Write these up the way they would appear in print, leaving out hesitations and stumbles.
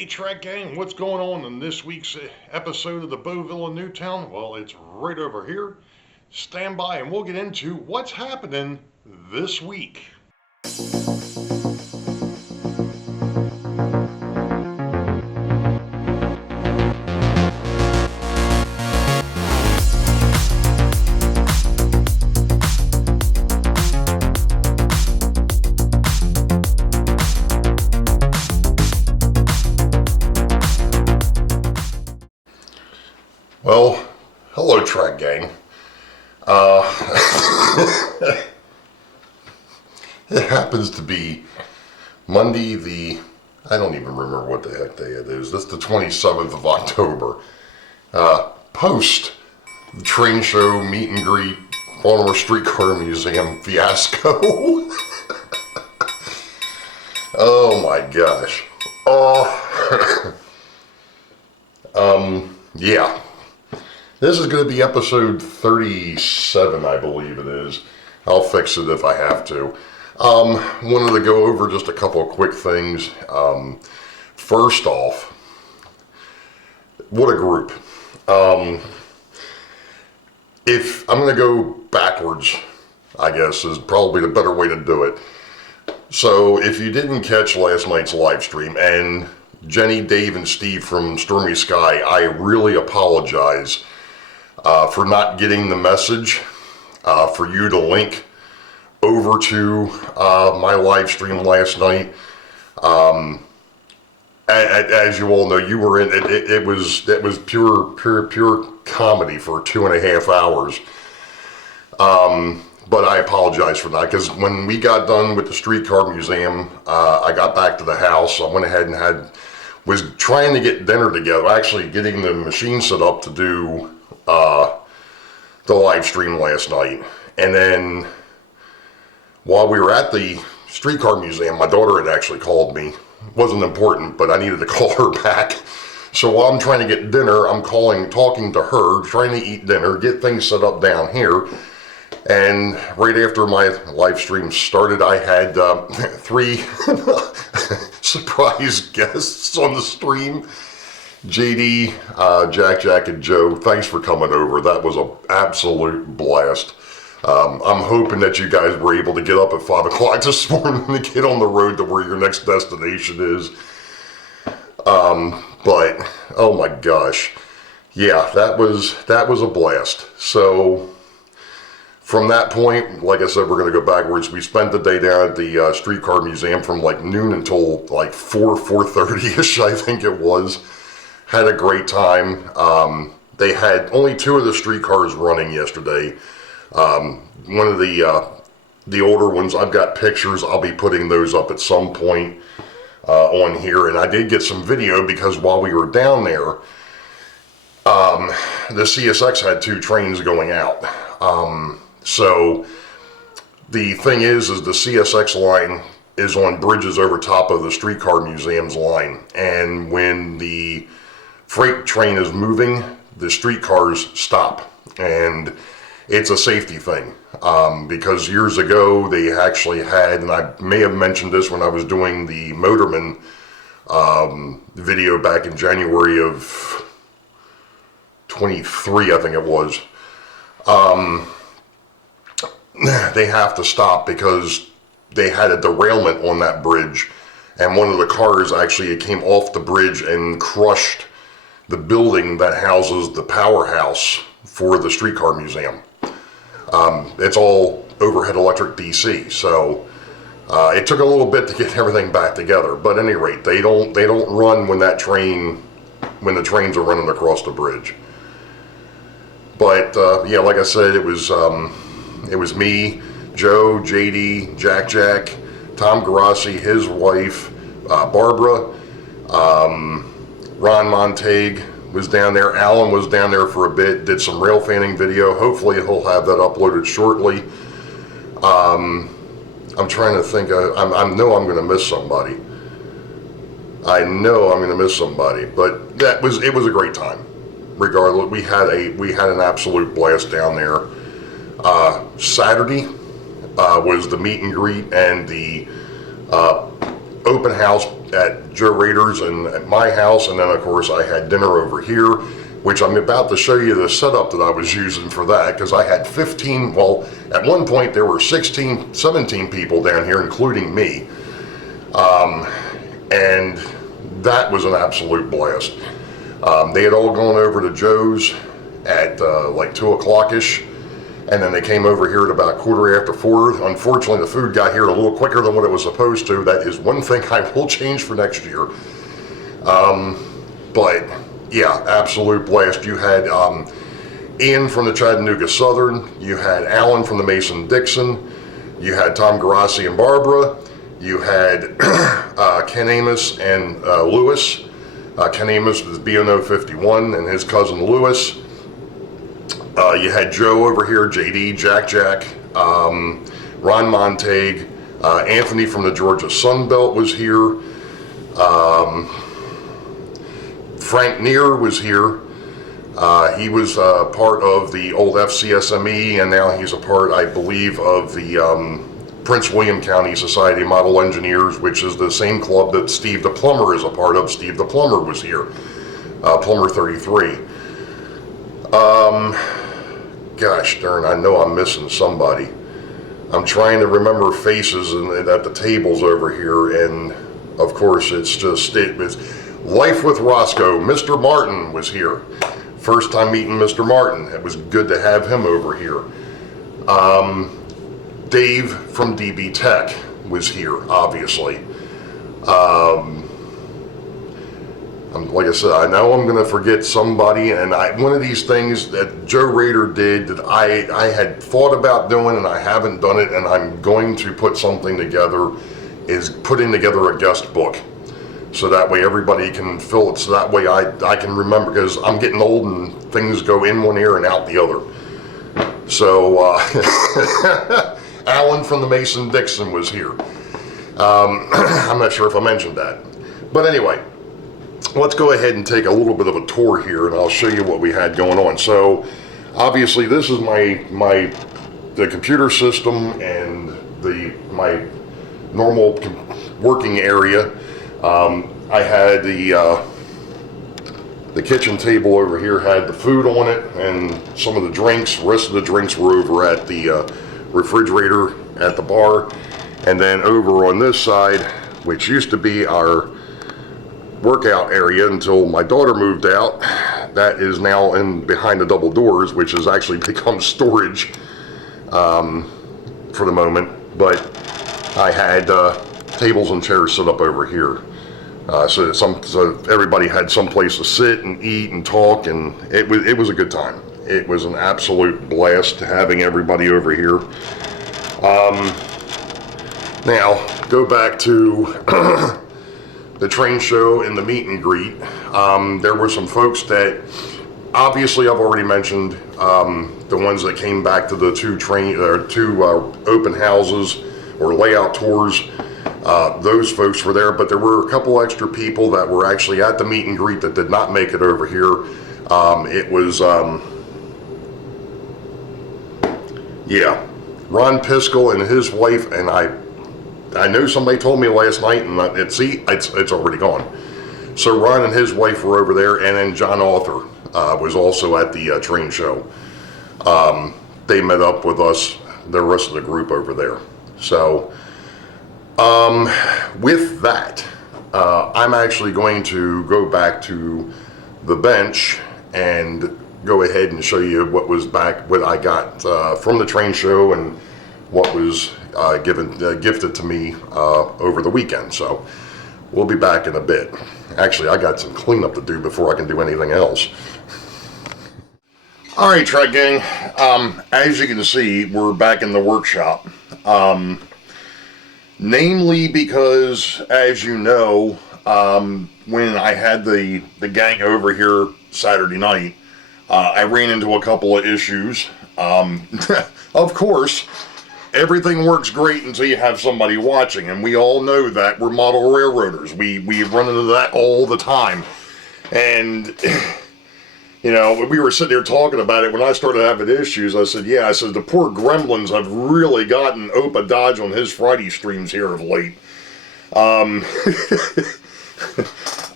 Hey Trek Gang, what's going on in this week's episode of the Boeville Newtown? Well, it's right over here. Stand by and we'll get into what's happening this week. Well, hello Trek Gang. It happens to be Monday I don't even remember what the heck day it is. That's the 27th of October. Post the train show, meet and greet, Baltimore Streetcar Museum fiasco. Oh my gosh. Yeah. This is going to be episode 37, I believe it is. I'll fix it if I have to. Wanted to go over just a couple of quick things. First off, what a group. If I'm going to go backwards, I guess, is probably the better way to do it. So if you didn't catch last night's live stream, and Jenny, Dave, and Steve from Stormy Sky, I really apologize for not getting the message for you to link over to my live stream last night. As you all know, you were in it. It was pure comedy for 2.5 hours. But I apologize for that, because when we got done with the Streetcar Museum, I got back to the house. I went ahead and was trying to get dinner together, actually getting the machine set up to do the live stream last night. And then while we were at the Streetcar Museum, my daughter had actually called me. It wasn't important, but I needed to call her back. So while I'm trying to get dinner, I'm talking to her, trying to eat dinner, get things set up down here. And right after my live stream started, I had 3 surprise guests on the stream. JD, Jack, and Joe, thanks for coming over. That was an absolute blast. I'm hoping that you guys were able to get up at 5 o'clock this morning to get on the road to where your next destination is. But, oh my gosh. Yeah, that was a blast. So from that point, like I said, we're going to go backwards. We spent the day down at the Streetcar Museum from like noon until like 4:30ish, I think it was. Had a great time. They had only 2 of the streetcars running yesterday. One of the older ones, I've got pictures. I'll be putting those up at some point on here. And I did get some video because while we were down there, the CSX had 2 trains going out. So the thing is the CSX line is on bridges over top of the Streetcar Museum's line. And when the freight train is moving, the streetcars stop. And it's a safety thing. Because years ago they actually had, and I may have mentioned this when I was doing the Motorman video back in January of 23, I think it was. They have to stop because they had a derailment on that bridge, and one of the cars actually came off the bridge and crushed the building that houses the powerhouse for the Streetcar Museum. It's all overhead electric DC, so it took a little bit to get everything back together. But at any rate, they don't run when the trains are running across the bridge. But yeah, like I said, it was me, Joe, JD, Jack, Tom Garassi, his wife, Barbara, Ron Montague was down there. Alan was down there for a bit, did some rail fanning video. Hopefully he'll have that uploaded shortly. I'm trying to think. I know I'm going to miss somebody. But it was a great time. Regardless, we had an absolute blast down there. Saturday was the meet and greet and the open house at Joe Rader's and at my house, and then of course I had dinner over here, which I'm about to show you the setup that I was using for that, because I had 15, well, at one point there were 16, 17 people down here, including me. And that was an absolute blast. They had all gone over to Joe's at like 2 o'clock-ish, and then they came over here at about 4:15. Unfortunately, the food got here a little quicker than what it was supposed to. That is one thing I will change for next year. But yeah, absolute blast. You had Ian from the Chattanooga Southern, you had Alan from the Mason-Dixon, you had Tom Garassi and Barbara, you had Ken Amos and Lewis. Ken Amos was BNO 51 and his cousin Lewis. You had Joe over here, JD, Jack, Ron Montague, Anthony from the Georgia Sunbelt was here. Frank Neer was here. He was part of the old FCSME, and now he's a part, I believe, of the Prince William County Society of Model Engineers, which is the same club that Steve the Plumber is a part of. Steve the Plumber was here, Plumber 33. Gosh darn, I know I'm missing somebody. I'm trying to remember faces at the tables over here, and of course it's just, it was Life with Roscoe. Mr. Martin was here. First time meeting Mr. Martin. It was good to have him over here. Dave from DB Tech was here, obviously. Like I said, I know I'm going to forget somebody, and one of these things that Joe Rader did that I had thought about doing and I haven't done it, and I'm going to put something together, is putting together a guest book. So that way everybody can fill it, so that way I can remember, because I'm getting old and things go in one ear and out the other. So, Alan from the Mason-Dixon was here. I'm not sure if I mentioned that. But anyway, let's go ahead and take a little bit of a tour here, and I'll show you what we had going on. So, obviously this is the computer system and my normal working area. I had the kitchen table over here, had the food on it and some of the drinks. The rest of the drinks were over at the refrigerator at the bar. And then over on this side, which used to be our workout area until my daughter moved out, that is now in behind the double doors, which has actually become storage for the moment. But I had tables and chairs set up over here. So everybody had some place to sit and eat and talk, and it was a good time. It was an absolute blast having everybody over here. Now, go back to the train show and the meet and greet. There were some folks that, obviously I've already mentioned, the ones that came back to the two open houses or layout tours. Those folks were there, but there were a couple extra people that were actually at the meet and greet that did not make it over here. It was, yeah, Ron Piskel and his wife, and I know somebody told me last night, and it's already gone. So Ron and his wife were over there, and then John Author was also at the train show. They met up with us, the rest of the group over there. So, with that, I'm actually going to go back to the bench and go ahead and show you what I got from the train show and what was gifted to me over the weekend. So we'll be back in a bit. Actually, I got some cleanup to do before I can do anything else. All right, Track Gang. As you can see, we're back in the workshop. Namely because, as you know, when I had the gang over here Saturday night, I ran into a couple of issues. Of course, everything works great until you have somebody watching, and we all know that. We're model railroaders. We run into that all the time. And, you know, we were sitting there talking about it. When I started having issues, I said, the poor gremlins have really gotten Opa Dodge on his Friday streams here of late.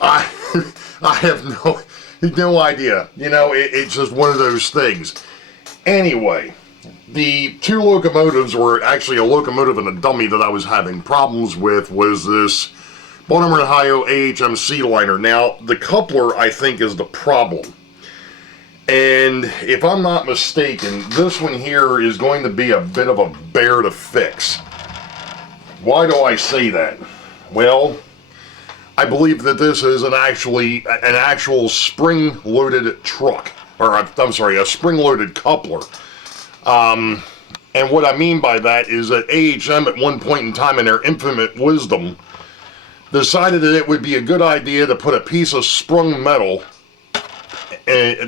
I I have no idea. You know, it's just one of those things. Anyway, the two locomotives, or actually a locomotive and a dummy that I was having problems with, was this Baltimore, Ohio AHM Sealiner. Now, the coupler, I think, is the problem. And if I'm not mistaken, this one here is going to be a bit of a bear to fix. Why do I say that? Well, I believe that this is an actual spring-loaded truck, or I'm sorry, a spring-loaded coupler. And what I mean by that is that AHM at one point in time, in their infinite wisdom, decided that it would be a good idea to put a piece of sprung metal,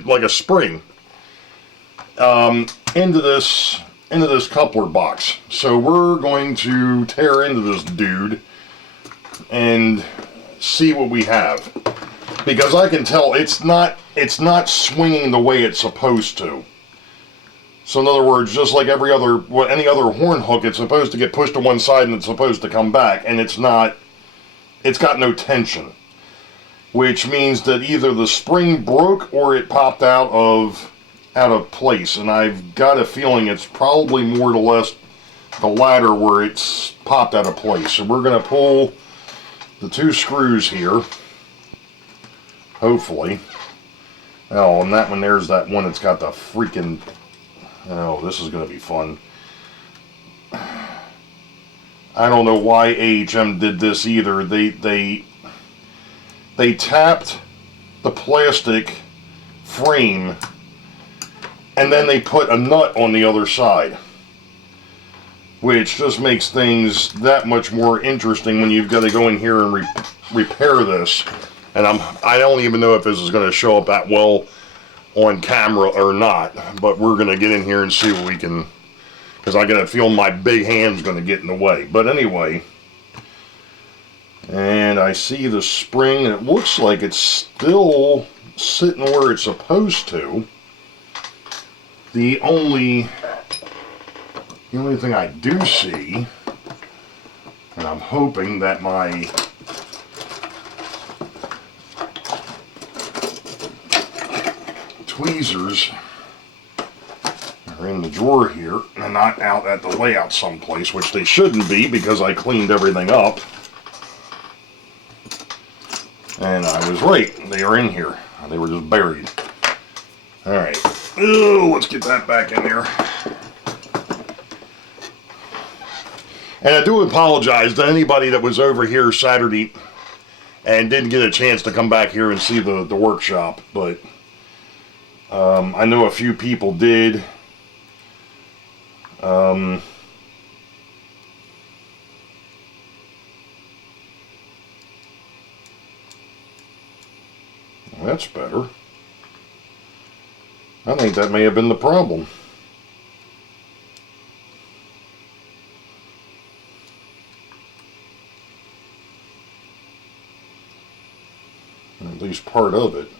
like a spring, into this coupler box. So we're going to tear into this dude and see what we have, because I can tell it's not swinging the way it's supposed to. So in other words, just like any other horn hook, it's supposed to get pushed to one side and it's supposed to come back, and it's not. It's got no tension, which means that either the spring broke or it popped out of place, and I've got a feeling it's probably more or less the latter, where it's popped out of place. So we're going to pull the two screws here, hopefully. Oh, and that one, there's that one that's got the freaking, oh, this is going to be fun. I don't know why AHM did this either. They tapped the plastic frame and then they put a nut on the other side, which just makes things that much more interesting when you've got to go in here and repair this. And I don't even know if this is going to show up that well on camera or not, but we're going to get in here and see what we can, because I got a feeling my big hand's going to get in the way. But anyway, and I see the spring, and it looks like it's still sitting where it's supposed to. The only thing I do see, and I'm hoping that my tweezers are in the drawer here and not out at the layout someplace, which they shouldn't be because I cleaned everything up. And I was right, they are in here. They were just buried. Alright, let's get that back in there. And I do apologize to anybody that was over here Saturday and didn't get a chance to come back here and see the workshop, but I know a few people did. That's better. I think that may have been the problem. At least part of it.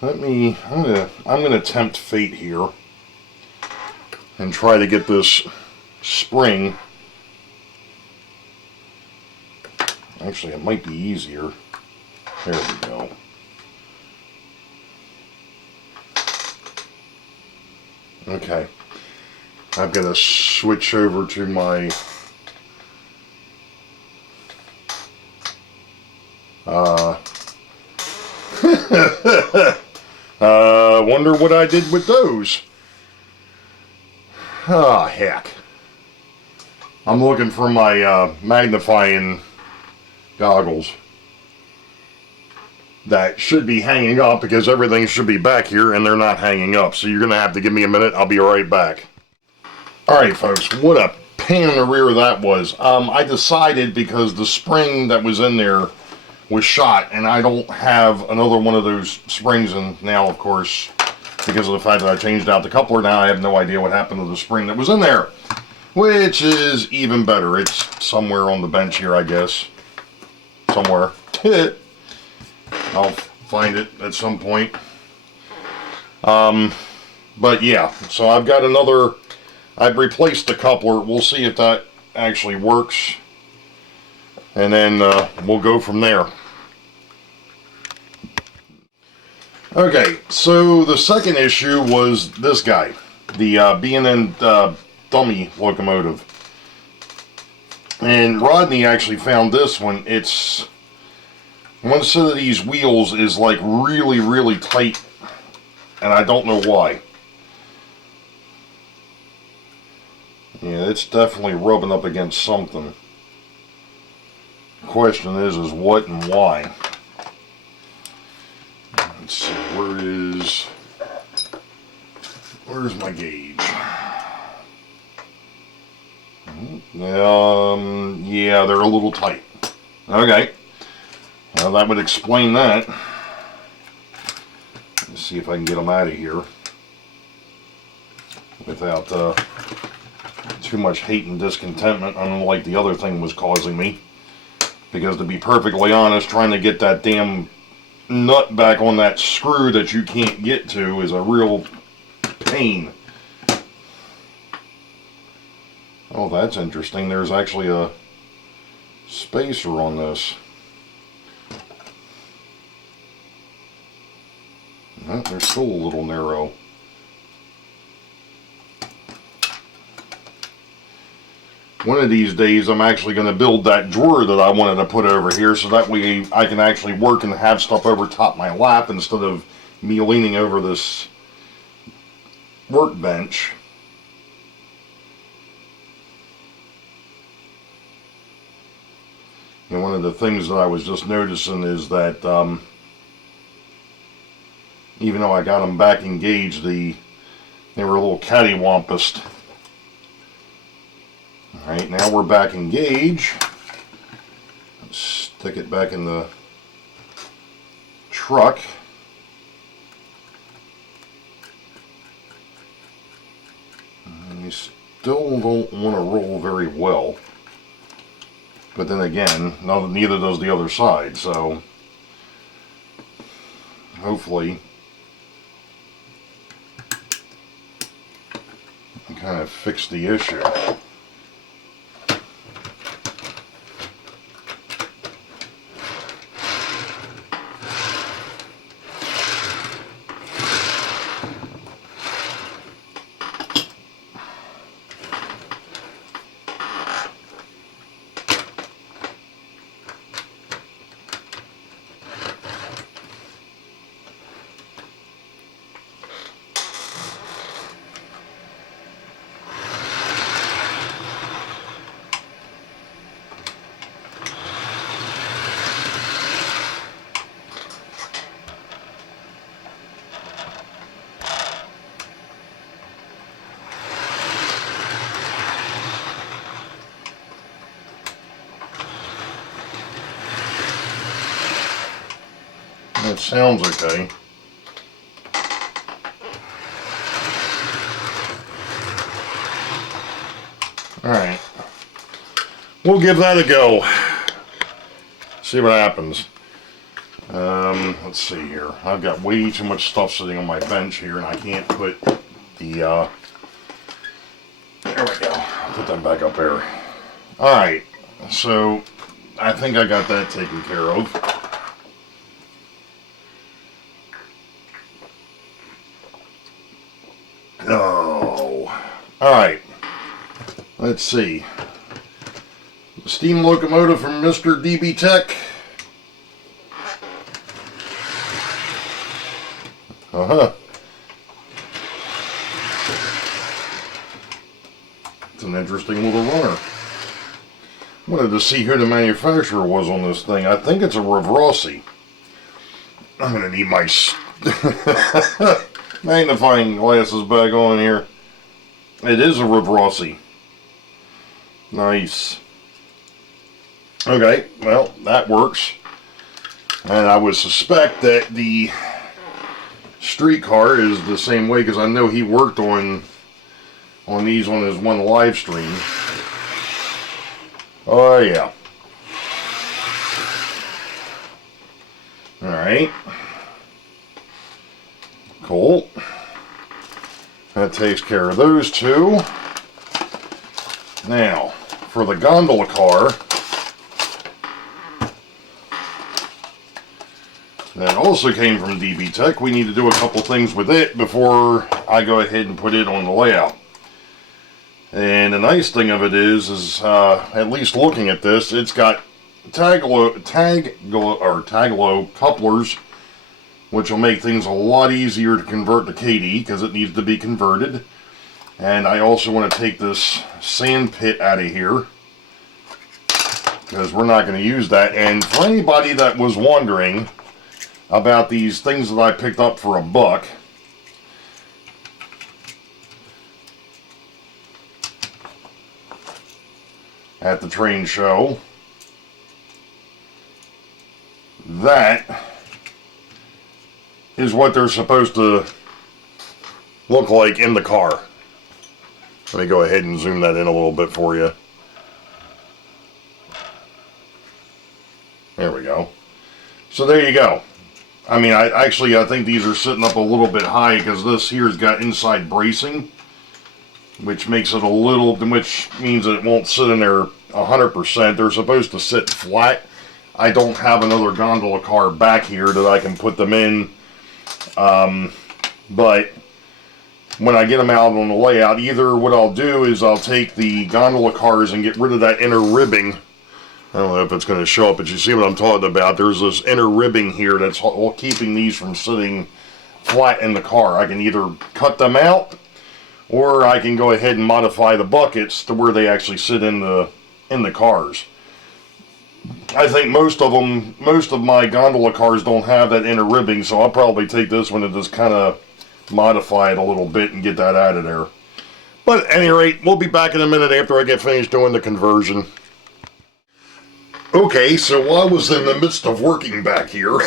I'm gonna tempt fate here and try to get this spring. Actually, it might be easier. There we go. Okay. I've got to switch over to my wonder what I did with those. Ah, heck. I'm looking for my magnifying goggles that should be hanging up, because everything should be back here and they're not hanging up. So you're going to have to give me a minute. I'll be right back. Alright folks, what a pain in the rear that was. I decided, because the spring that was in there was shot, and I don't have another one of those springs in now, of course, because of the fact that I changed out the coupler. Now I have no idea what happened to the spring that was in there, which is even better. It's somewhere on the bench here, I guess. Somewhere. I'll find it at some point. But yeah, so I've got another, I've replaced the coupler. We'll see if that actually works, and then we'll go from there. Okay, so the second issue was this guy, the B&N dummy locomotive. And Rodney actually found this one. It's one set of these wheels is like really, really tight, and I don't know why. Yeah, it's definitely rubbing up against something. The question is what and why? Let's see, where's my gauge? Yeah, they're a little tight. Okay, well, that would explain that. Let's see if I can get them out of here without too much hate and discontentment, unlike the other thing was causing me. Because to be perfectly honest, trying to get that damn nut back on that screw that you can't get to is a real pain. Oh, that's interesting. There's actually a spacer on this. Oh, they're still a little narrow. One of these days I'm actually going to build that drawer that I wanted to put over here, so that way I can actually work and have stuff over top my lap instead of me leaning over this workbench. And one of the things that I was just noticing is that even though I got them back engaged, they were a little cattywampus. Alright, now we're back engaged. Let's stick it back in the truck. And you still don't want to roll very well. But then again, neither does the other side, so hopefully I can kind of fix the issue. That sounds okay. Alright. We'll give that a go. See what happens. Let's see here. I've got way too much stuff sitting on my bench here, and I can't put the, there we go. I'll put that back up there. Alright. So, I think I got that taken care of. Oh. Alright. Let's see. The steam locomotive from Mr. DB Tech. It's an interesting little runner. Wanted to see who the manufacturer was on this thing. I think it's a Revrossi. I'm going to need my magnifying glasses back on here. It is a Revrossi. Nice. Okay, well, that works. And I would suspect that the Streetcar is the same way, because I know he worked on these on his one live stream. Oh yeah. Alright. Cool. That takes care of those two. Now, for the gondola car, That also came from DB Tech. We need to do a couple things with it before I go ahead and put it on the layout. And the nice thing of it is at least looking at this, it's got tag-low couplers, which will make things a lot easier to convert to KD because it needs to be converted. And I also want to take this sand pit out of here because we're not going to use that. And for anybody that was wondering about these things that I picked up for $1 at the train show, that is what they're supposed to look like in the car. Let me go ahead and zoom that in a little bit for you. There we go. So there you go. I mean, I think these are sitting up a little bit high because this here's got inside bracing, which makes it a little, which means that it won't sit in there 100%. They're supposed to sit flat. I don't have another gondola car back here that I can put them in, but when I get them out on the layout, either what I'll do is I'll take the gondola cars and get rid of that inner ribbing. I don't know if it's going to show up, but you see what I'm talking about. There's this inner ribbing here that's keeping these from sitting flat in the car. I can either cut them out, or I can go ahead and modify the buckets to where they actually sit in the cars. I think most of my gondola cars don't have that inner ribbing, so I'll probably take this one and just kind of modify it a little bit and get that out of there. But at any rate, we'll be back in a minute after I get finished doing the conversion. Okay, so while I was in the midst of working back here,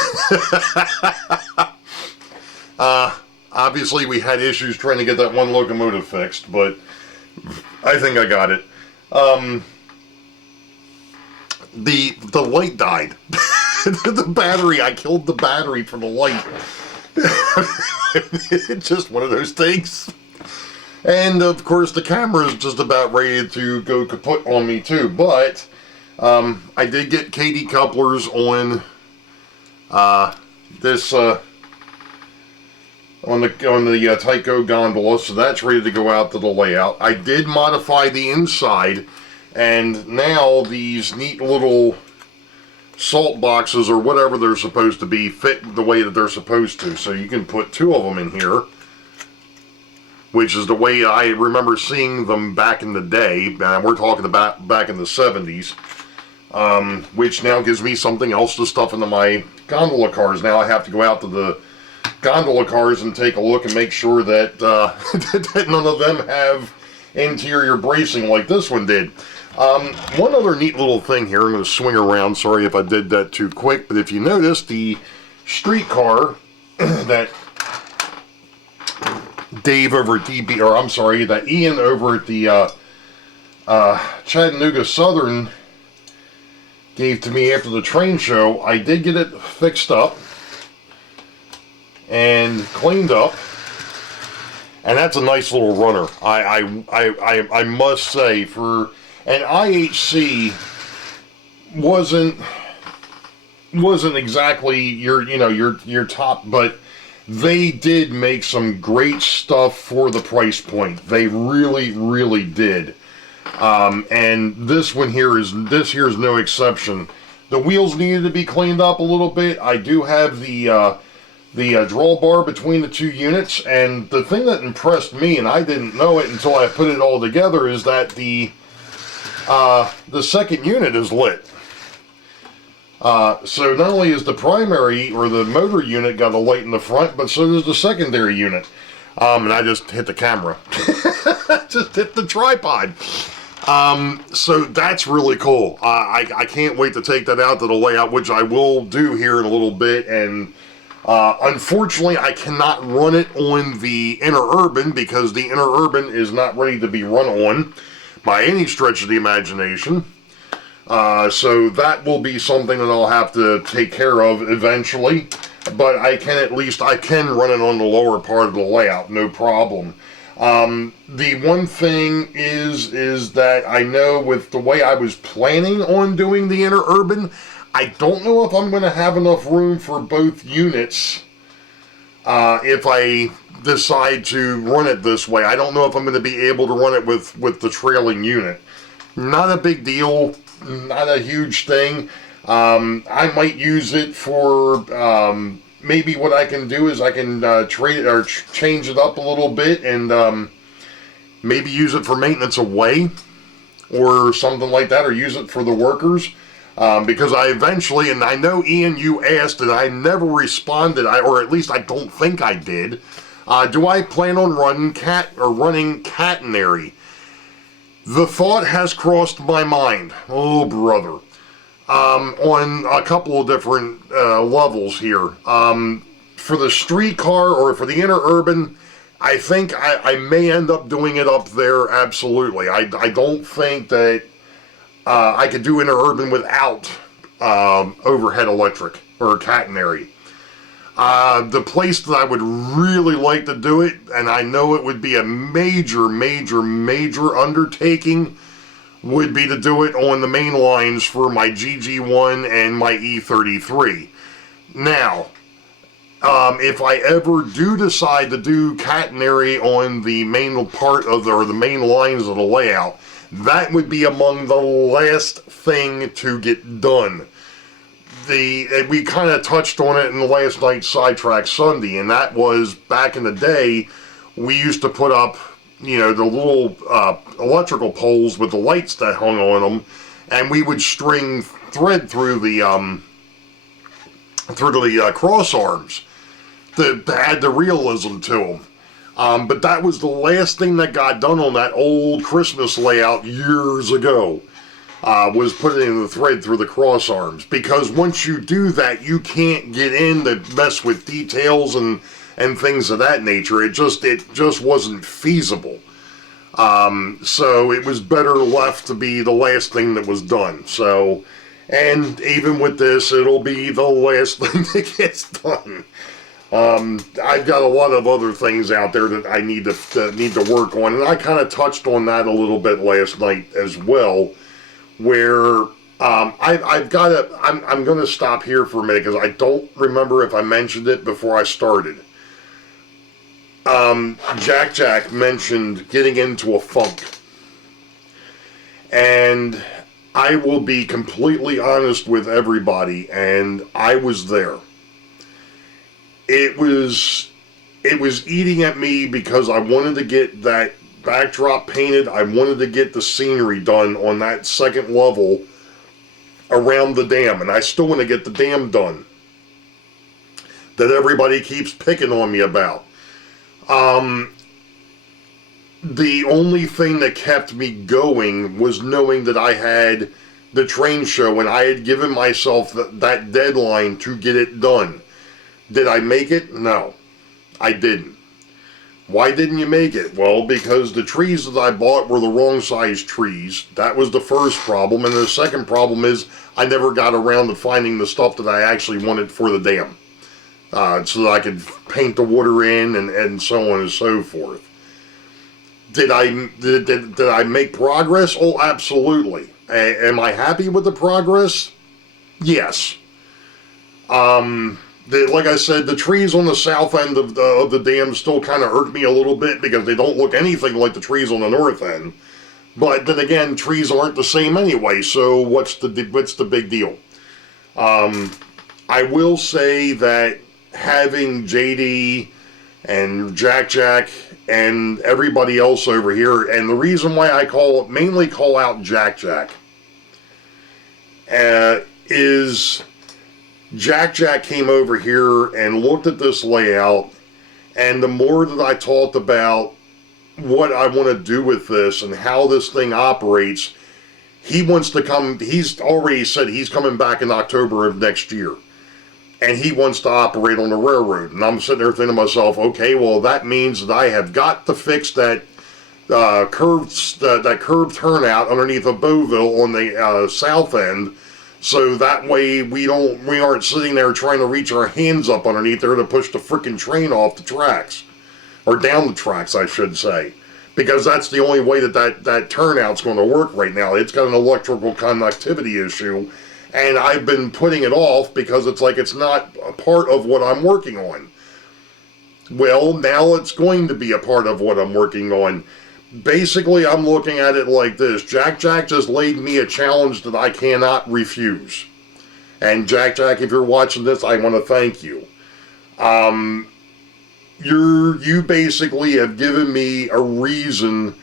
obviously we had issues trying to get that one locomotive fixed, but I think I got it. The light died. The battery, I killed the battery for the light. It's just one of those things. And of course the camera is just about ready to go kaput on me too, but I did get KD couplers on this on the Tyco gondola, so that's ready to go out to the layout. I did modify the inside, and now these neat little salt boxes or whatever they're supposed to be fit the way that they're supposed to. So you can put 2 of them in here, which is the way I remember seeing them back in the day. We're talking about back in the 70s. Which now gives me something else to stuff into my gondola cars. Now I have to go out to the gondola cars and take a look and make sure that, that none of them have interior bracing like this one did. One other neat little thing here, I'm going to swing around, sorry if I did that too quick, but if you notice, the Streetcar that Dave over at DB, or I'm sorry, that Ian over at the Chattanooga Southern gave to me after the train show, I did get it fixed up and cleaned up, and that's a nice little runner. I must say, for an IHC wasn't exactly your top, but they did make some great stuff for the price point. They really did. And this one here is no exception. The wheels needed to be cleaned up a little bit. I do have the draw bar between the 2 units, and the thing that impressed me, and I didn't know it until I put it all together, is that the second unit is lit. So not only is the primary or the motor unit got a light in the front, but so does the secondary unit. And I just hit the camera. Just hit the tripod. So that's really cool. I can't wait to take that out to the layout, which I will do here in a little bit. And unfortunately, I cannot run it on the Interurban because the Interurban is not ready to be run on by any stretch of the imagination. So that will be something that I'll have to take care of eventually. But I can run it on the lower part of the layout, no problem. The one thing is that I know with the way I was planning on doing the Interurban, I don't know if I'm going to have enough room for both units if I decide to run it this way. I don't know if I'm going to be able to run it with the trailing unit. Not a big deal, not a huge thing. I might use it for, maybe what I can do is I can trade it or change it up a little bit and maybe use it for maintenance away or something like that, or use it for the workers. Because I eventually, and I know Ian, you asked and I never responded, or at least I don't think I did. Do I plan on running catenary? The thought has crossed my mind. Oh, brother. On a couple of different levels here. For the streetcar or for the interurban, I think I may end up doing it up there, absolutely. I don't think that I could do interurban without overhead electric or catenary. The place that I would really like to do it, and I know it would be a major, major, major undertaking, would be to do it on the main lines for my GG1 and my E33. Now, if I ever do decide to do catenary on the main part of the main lines of the layout, that would be among the last thing to get done. We kind of touched on it in the last night's Sidetrack Sunday, and that was back in the day, we used to put up, you know, the little electrical poles with the lights that hung on them, and we would string thread through the cross arms to add the realism to them. But that was the last thing that got done on that old Christmas layout years ago, was putting the thread through the cross arms. Because once you do that, you can't get in to mess with details and things of that nature. It just wasn't feasible. So it was better left to be the last thing that was done. So, and even with this, it'll be the last thing that gets done. I've got a lot of other things out there that I need to work on, and I kind of touched on that a little bit last night as well, where I'm going to stop here for a minute because I don't remember if I mentioned it before I started. Jack mentioned getting into a funk, and I will be completely honest with everybody, and I was there. It was eating at me because I wanted to get that backdrop painted. I wanted to get the scenery done on that second level around the dam, and I still want to get the dam done that everybody keeps picking on me about. The only thing that kept me going was knowing that I had the train show and I had given myself that deadline to get it done. Did I make it? No, I didn't. Why didn't you make it? Well, because the trees that I bought were the wrong size trees. That was the first problem. And the second problem is I never got around to finding the stuff that I actually wanted for the dam. So that I could paint the water in and so on and so forth. Did I make progress? Oh, absolutely. Am I happy with the progress? Yes. Like I said, the trees on the south end of the dam still kind of hurt me a little bit because they don't look anything like the trees on the north end. But then again, trees aren't the same anyway, so what's the big deal? I will say that having JD and Jack and everybody else over here, and the reason why I mainly call out Jack is Jack came over here and looked at this layout, and the more that I talked about what I want to do with this and how this thing operates, he wants to come. He's already said he's coming back in October of next year, and he wants to operate on the railroad. And I'm sitting there thinking to myself, okay, well, that means that I have got to fix that curved turnout underneath of Boeville on the south end, so that way we aren't sitting there trying to reach our hands up underneath there to push the frickin' train off the tracks, or down the tracks, I should say, because that's the only way that turnout's going to work right now. It's got an electrical conductivity issue, And I've been putting it off because it's like it's not a part of what I'm working on. Well, now it's going to be a part of what I'm working on. Basically, I'm looking at it like this. Jack just laid me a challenge that I cannot refuse. And Jack, if you're watching this, I want to thank you. You basically have given me a reason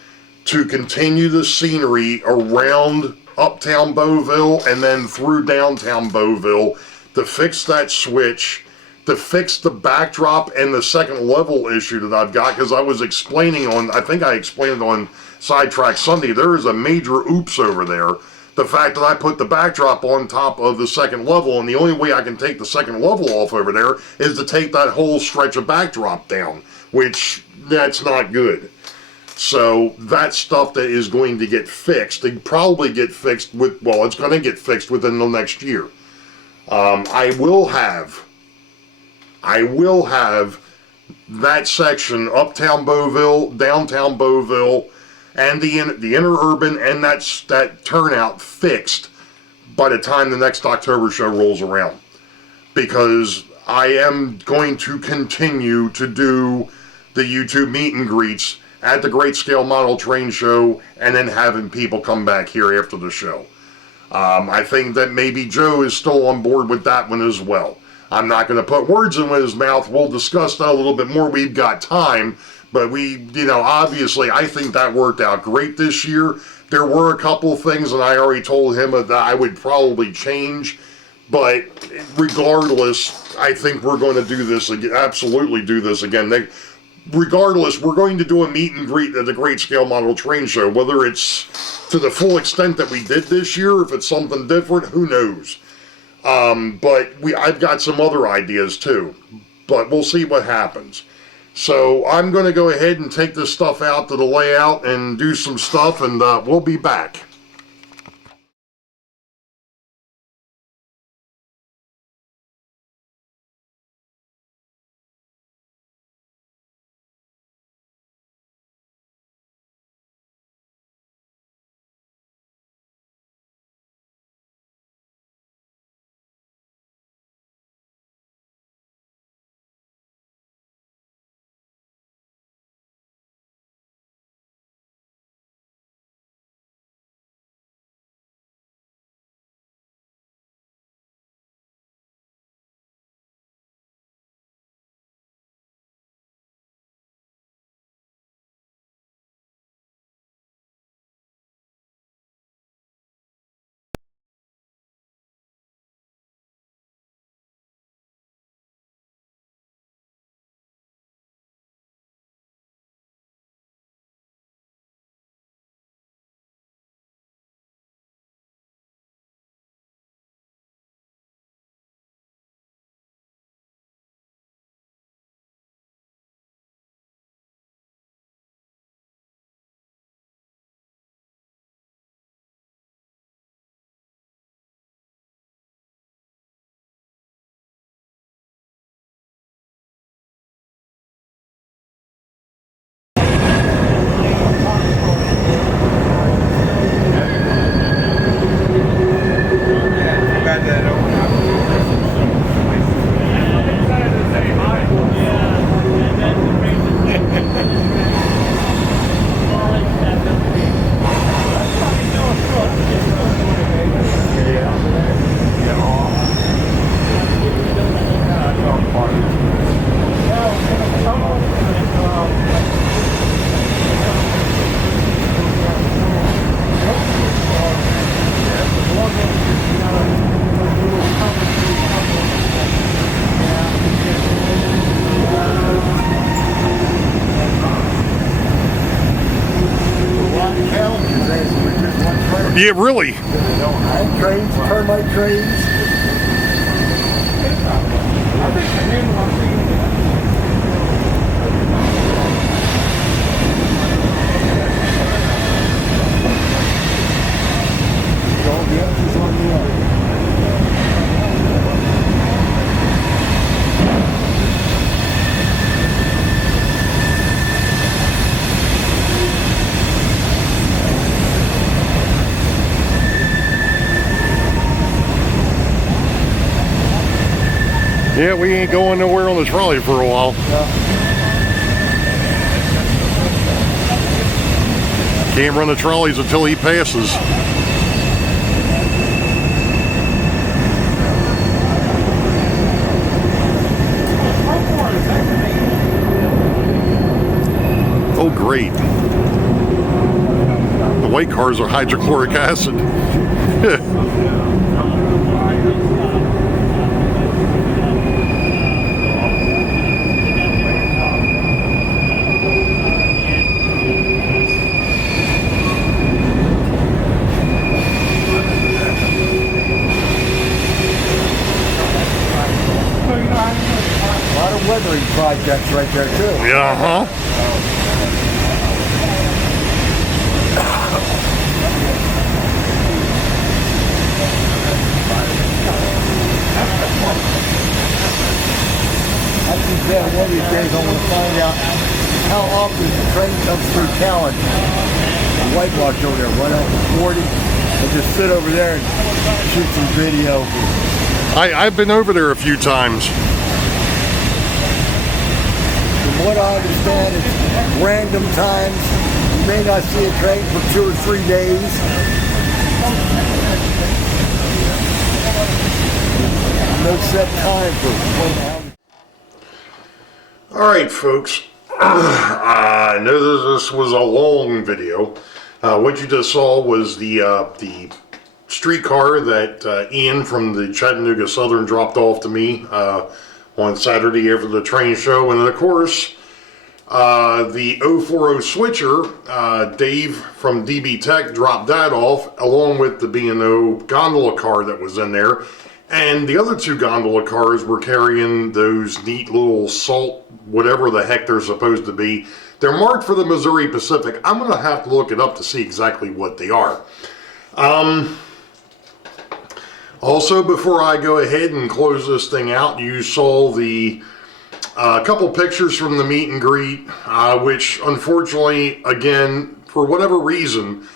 to continue the scenery around uptown Boeville and then through downtown Boeville to fix that switch, to fix the backdrop and the second level issue that I've got, because I was explaining on, I think I explained on Sidetrack Sunday, there is a major oops over there. The fact that I put the backdrop on top of the second level, and the only way I can take the second level off over there is to take that whole stretch of backdrop down, which that's not good. So that's stuff that is going to get fixed. They probably get fixed with, well, it's going to get fixed within the next year. I will have that section, uptown Boeville, downtown Boeville, and the interurban and that turnout fixed by the time the next October show rolls around. Because I am going to continue to do the YouTube meet and greets at the Great Scale Model Train Show, and then having people come back here after the show. I think that maybe Joe is still on board with that one as well. I'm not going to put words in his mouth. We'll discuss that a little bit more. We've got time. But obviously, I think that worked out great this year. There were a couple of things that I already told him that I would probably change. But regardless, I think we're going to do this again, absolutely do this again. Regardless, we're going to do a meet and greet at the Great Scale Model Train Show. Whether it's to the full extent that we did this year, if it's something different, who knows. But I've got some other ideas too. But we'll see what happens. So I'm going to go ahead and take this stuff out to the layout and do some stuff, and we'll be back. Yeah, really. Trains, termite trains. Yeah, we ain't going nowhere on the trolley for a while. Can't run the trolleys until he passes. Oh, great. The white cars are hydrochloric acid. A lot of weathering projects right there too. Yeah, I keep saying one of these days I want to find out how often the train comes through Talon. The whitewash over there, run out to 40, and just sit over there and shoot some video. I've been over there a few times. From what I understand, it's random times. You may not see a train for 2 or 3 days. No set time for when. All right, folks. I know this was a long video. What you just saw was the streetcar that Ian from the Chattanooga Southern dropped off to me on Saturday after the train show, and then of course the 040 switcher, Dave from DB Tech dropped that off along with the B&O gondola car that was in there. And the other 2 gondola cars were carrying those neat little salt, whatever the heck they're supposed to be. They're marked for the Missouri Pacific. I'm going to have to look it up to see exactly what they are. Also, before I go ahead and close this thing out, you saw the couple pictures from the meet and greet, which unfortunately, again, for whatever reason,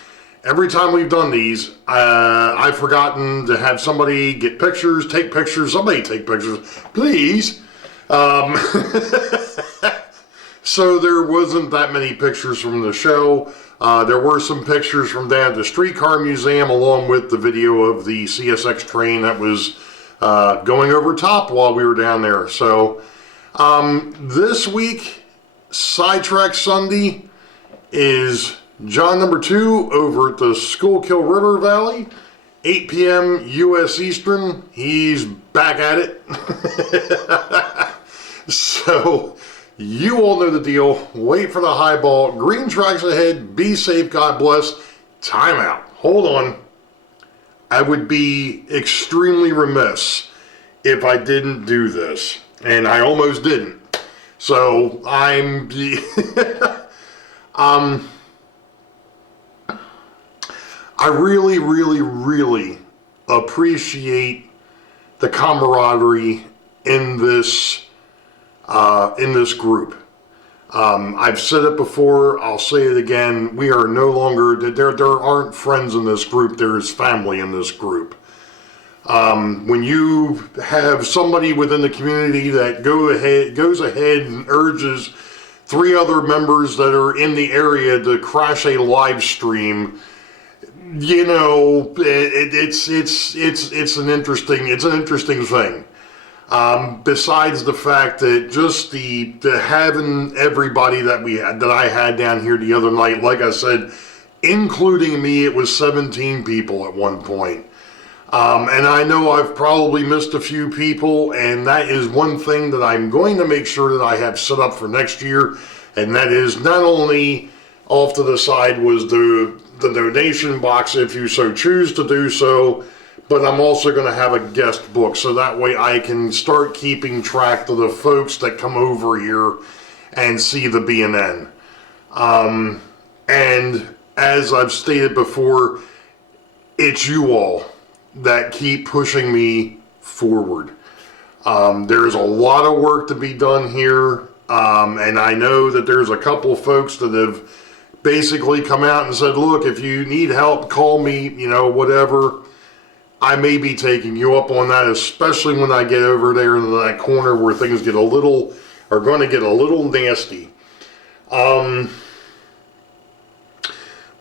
every time we've done these, I've forgotten to have somebody get pictures, take pictures, somebody take pictures, please. So there wasn't that many pictures from the show. There were some pictures from down at the Streetcar Museum, along with the video of the CSX train that was going over top while we were down there. So this week, Sidetrack Sunday is John number 2 over at the Schuylkill River Valley, 8 p.m. U.S. Eastern. He's back at it. So you all know the deal. Wait for the high ball. Green tracks ahead. Be safe. God bless. Timeout. Hold on. I would be extremely remiss if I didn't do this. And I almost didn't. So I'm... I really, really, really appreciate the camaraderie in this group. I've said it before, I'll say it again, we are no longer, there aren't friends in this group, there is family in this group. When you have somebody within the community that goes ahead and urges 3 other members that are in the area to crash a live stream, you know, it's an interesting thing. Besides the fact that just the having everybody that I had down here the other night, like I said, including me, it was 17 people at one point. And I know I've probably missed a few people, and that is one thing that I'm going to make sure that I have set up for next year, and that is not only off to the side was the donation box if you so choose to do so, but I'm also going to have a guest book, so that way I can start keeping track of the folks that come over here and see the BNN. And as I've stated before, it's you all that keep pushing me forward. There's a lot of work to be done here, and I know that there's a couple folks that have basically come out and said, look, if you need help, call me, you know, whatever. I may be taking you up on that, especially when I get over there in that corner where things are going to get a little nasty.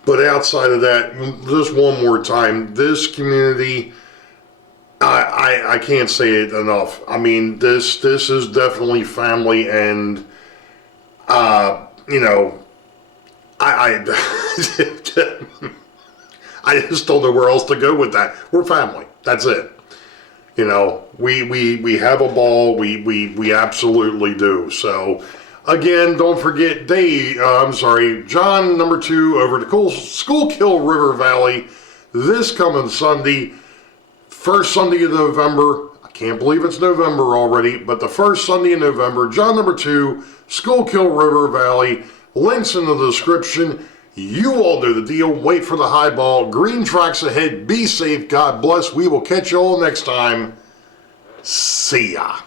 But outside of that, just one more time, this community, I can't say it enough. I mean, this is definitely family, and you know, I I just don't know where else to go with that. We're family. That's it. You know, we have a ball. We absolutely do. So again, don't forget John number 2 over to Schuylkill River Valley this coming Sunday, first Sunday of November. I can't believe it's November already, but the first Sunday in November, John number 2, Schuylkill River Valley. Links in the description. You all know the deal. Wait for the high ball. Green tracks ahead. Be safe. God bless. We will catch you all next time. See ya.